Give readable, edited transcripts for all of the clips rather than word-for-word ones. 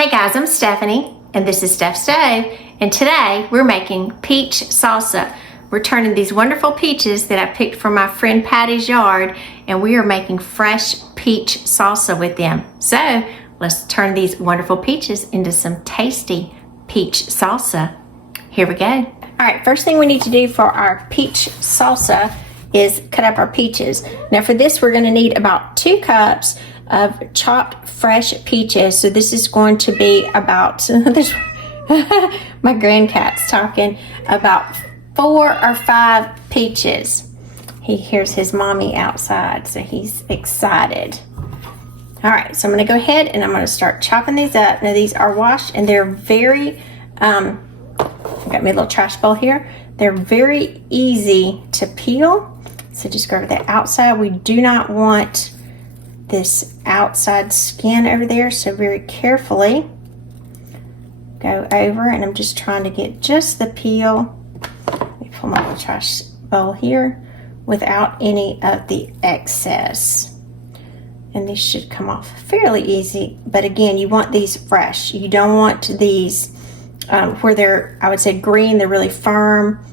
Hey guys, I'm Stephanie, and this is Steph Stove, and today we're making peach salsa. We're turning these wonderful peaches that I picked from my friend Patty's yard, and we are making fresh peach salsa with them. So let's turn these wonderful peaches into some tasty peach salsa. Here we go. All right, first thing we need to do for our peach salsa is cut up our peaches. Now for this, we're gonna need about 2 cups of chopped fresh peaches. So this is going to be about, my grandcat's talking, about 4 or 5 peaches. He hears his mommy outside, so he's excited. All right, so I'm gonna go ahead and I'm gonna start chopping these up. Now these are washed and they're very, got me a little trash bowl here. They're very easy to peel. So just go to the outside. We do not want this outside skin over there, so very carefully go over, and I'm just trying to get just the peel. Let me pull my little trash bowl here without any of the excess, and these should come off fairly easy. But again, you want these fresh. You don't want these where they're, I would say, green, they're really firm.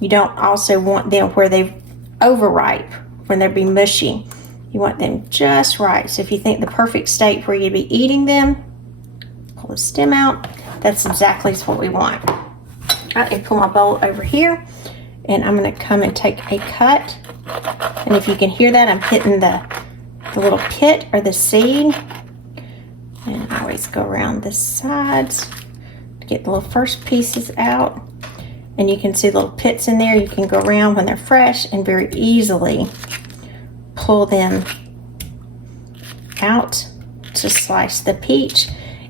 You don't also want them where they've overripe, when they'll be mushy. You want them just right. So if you think the perfect state where you'd be eating them, pull the stem out. That's exactly what we want. All right, I pull my bowl over here, and I'm gonna come and take a cut. And if you can hear that, I'm hitting the little pit or the seed. And I always go around the sides to get the little first pieces out. And you can see little pits in there. You can go around when they're fresh and very easily pull them out to slice the peach,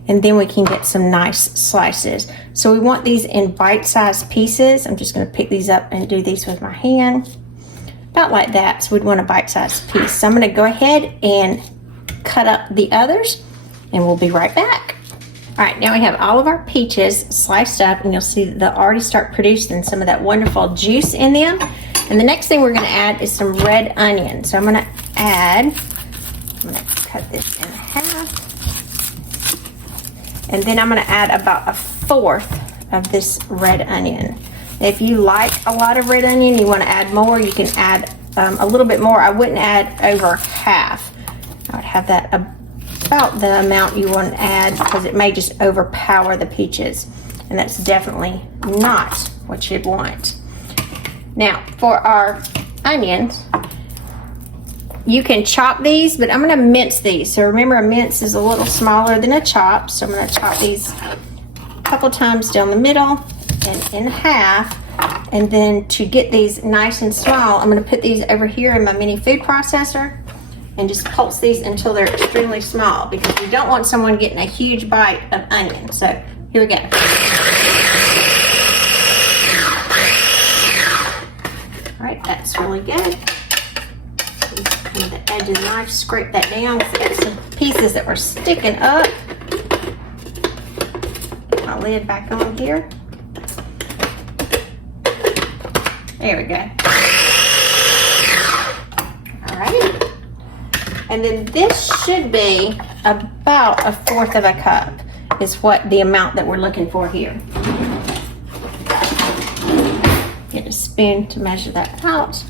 and then we can get some nice slices. So we want these in bite-sized pieces. I'm just going to pick these up and do these with my hand, about like that. So we'd want a bite-sized piece. So I'm going to go ahead and cut up the others, and we'll be right back. All right, now we have all of our peaches sliced up, and you'll see that they'll already start producing some of that wonderful juice in them. And the next thing we're gonna add is some red onion. So I'm gonna cut this in half. And then I'm gonna add about 1/4 of this red onion. If you like a lot of red onion, you wanna add more, you can add a little bit more. I wouldn't add over half. I would have that about the amount you want to add, because it may just overpower the peaches, and that's definitely not what you'd want. Now for our onions, you can chop these, but I'm going to mince these. So remember, a mince is a little smaller than a chop, so I'm going to chop these a couple times down the middle and in half. And then to get these nice and small, I'm going to put these over here in my mini food processor and just pulse these until they're extremely small, because we don't want someone getting a huge bite of onion. So here we go. All right, that's really good. Just come to the edge of the knife, scrape that down. So there's some pieces that were sticking up. Get my lid back on here. There we go. All right. And then this should be about 1/4 of a cup is what the amount that we're looking for here. Get a spoon to measure that out.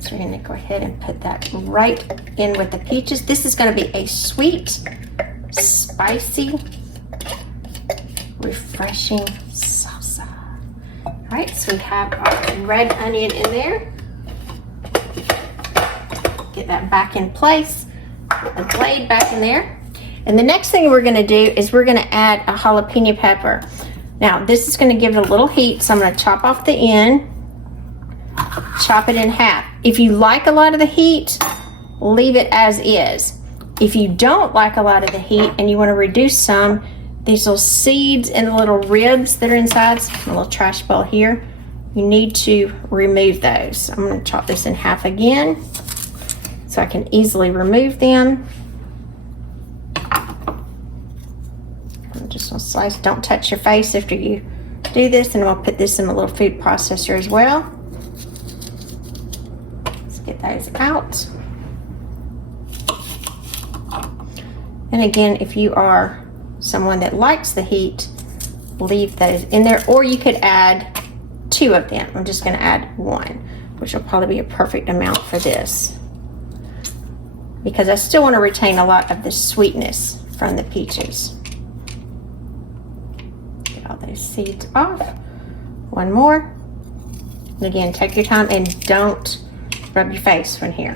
So we're gonna go ahead and put that right in with the peaches. This is gonna be a sweet, spicy, refreshing salsa. All right, so we have our red onion in there. Get that back in place. Put the blade back in there. And the next thing we're gonna do is we're gonna add a jalapeno pepper. Now this is gonna give it a little heat, so I'm gonna chop off the end, chop it in half. If you like a lot of the heat, leave it as is. If you don't like a lot of the heat and you wanna reduce some, these little seeds and the little ribs that are inside, a little trash bowl here, you need to remove those. I'm gonna chop this in half again, so I can easily remove them. I'm just gonna slice. Don't touch your face after you do this, and we'll put this in a little food processor as well. Let's get those out. And again, if you are someone that likes the heat, leave those in there, or you could add 2 of them. I'm just gonna add 1, which will probably be a perfect amount for this, because I still want to retain a lot of the sweetness from the peaches. Get all those seeds off. 1 more. And again, take your time and don't rub your face from here,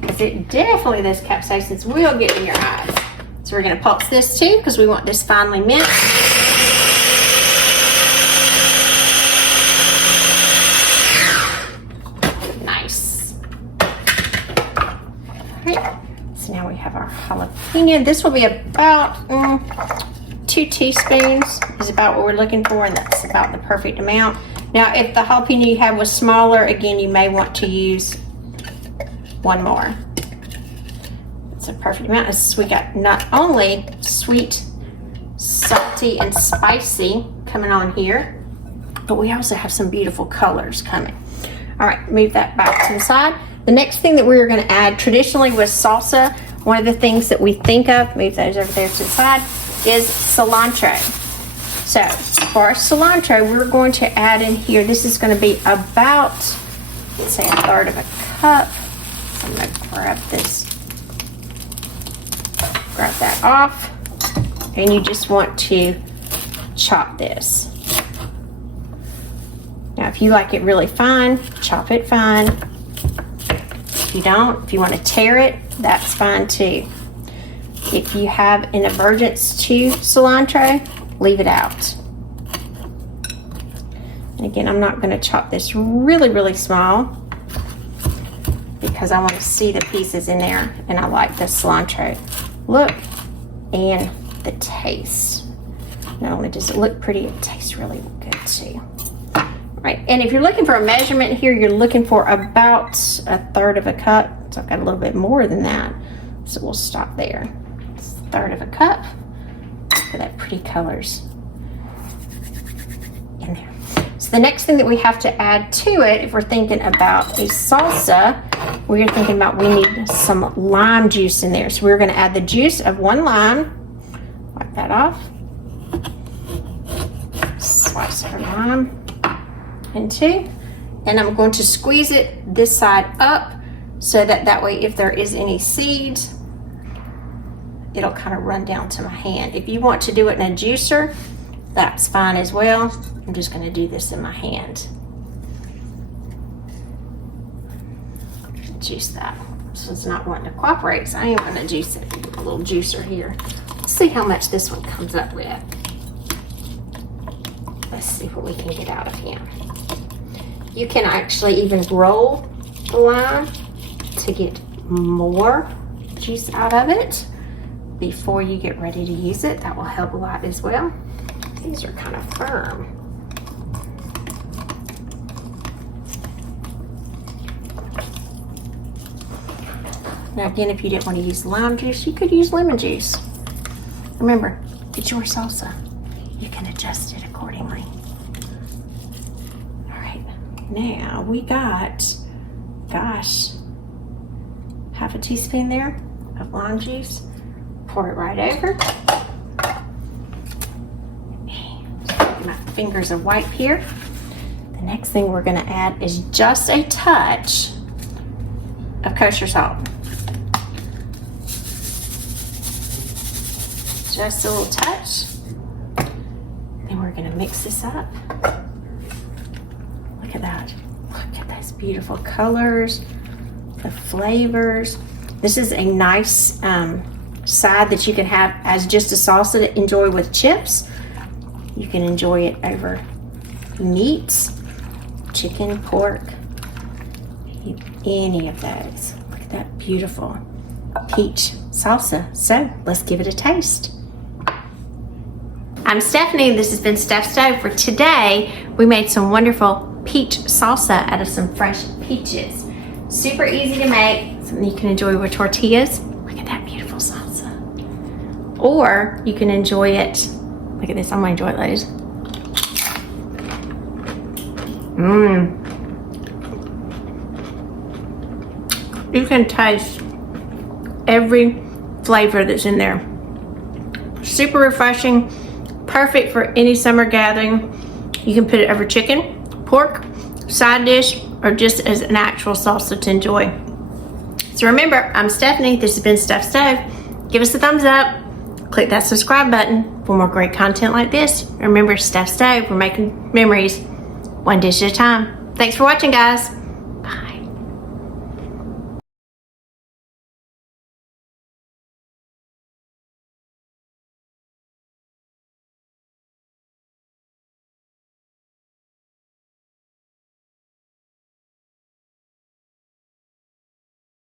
because it definitely, those capsaicins will get in your eyes. So we're going to pulse this too, because we want this finely minced. Nice. All right. So now we have our jalapeno. This will be about 2 teaspoons is about what we're looking for, and that's about the perfect amount. Now, if the jalapeno you have was smaller, again, you may want to use 1 more. It's a perfect amount. We got not only sweet, salty, and spicy coming on here, but we also have some beautiful colors coming. All right, move that back to the side. The next thing that we're going to add, traditionally with salsa, one of the things that we think of, move those over there to the side, is cilantro. So for our cilantro, we're going to add in here, this is going to be about, let's say, 1/3 of a cup. I'm going to grab that off, and you just want to chop this. Now, if you like it really fine, chop it fine. If you don't, if you want to tear it, that's fine too. If you have an aversion to cilantro, leave it out. And again, I'm not going to chop this really, really small, because I want to see the pieces in there, and I like the cilantro look and the taste. Not only does it look pretty, it tastes really good too. Right, and if you're looking for a measurement here, you're looking for about 1/3 of a cup. So I've got a little bit more than that, so we'll stop there. It's 1/3 of a cup. Look at that pretty colors in there. So the next thing that we have to add to it, if we're thinking about a salsa, we're thinking about we need some lime juice in there. So we're going to add the juice of 1 lime. Wipe that off. Slice our lime in 2, and I'm going to squeeze it this side up, so that way if there is any seeds, it'll kind of run down to my hand. If you want to do it in a juicer, that's fine as well. I'm just going to do this in my hand. Juice that. So it's not wanting to cooperate, so I am going to juice it. A little juicer here. Let's see how much this one comes up with. Let's see what we can get out of him. You can actually even roll the lime to get more juice out of it before you get ready to use it. That will help a lot as well. These are kind of firm. Now again, if you didn't want to use lime juice, you could use lemon juice. Remember, it's your salsa. You can adjust it accordingly. All right, now we got, gosh, 1/2 teaspoon there of lime juice. Pour it right over. My fingers are white here. The next thing we're going to add is just a touch of kosher salt. Just a little touch. And we're going to mix this up. Look at that. Look at those beautiful colors, the flavors. This is a nice side that you can have as just a salsa to enjoy with chips. You can enjoy it over meats, chicken, pork, any of those. Look at that beautiful peach salsa. So let's give it a taste. I'm Stephanie, and this has been Steph's Stove. For today, we made some wonderful peach salsa out of some fresh peaches. Super easy to make, something you can enjoy with tortillas. Look at that beautiful salsa. Or you can enjoy it, look at this, I'm gonna enjoy it, ladies. You can taste every flavor that's in there. super refreshing, perfect for any summer gathering. You can put it over chicken, pork, side dish, or just as an actual salsa to enjoy. So remember, I'm Stephanie. This has been Steph Stove. Give us a thumbs up. Click that subscribe button for more great content like this. Remember, Steph Stove, we're making memories one dish at a time. Thanks for watching, guys.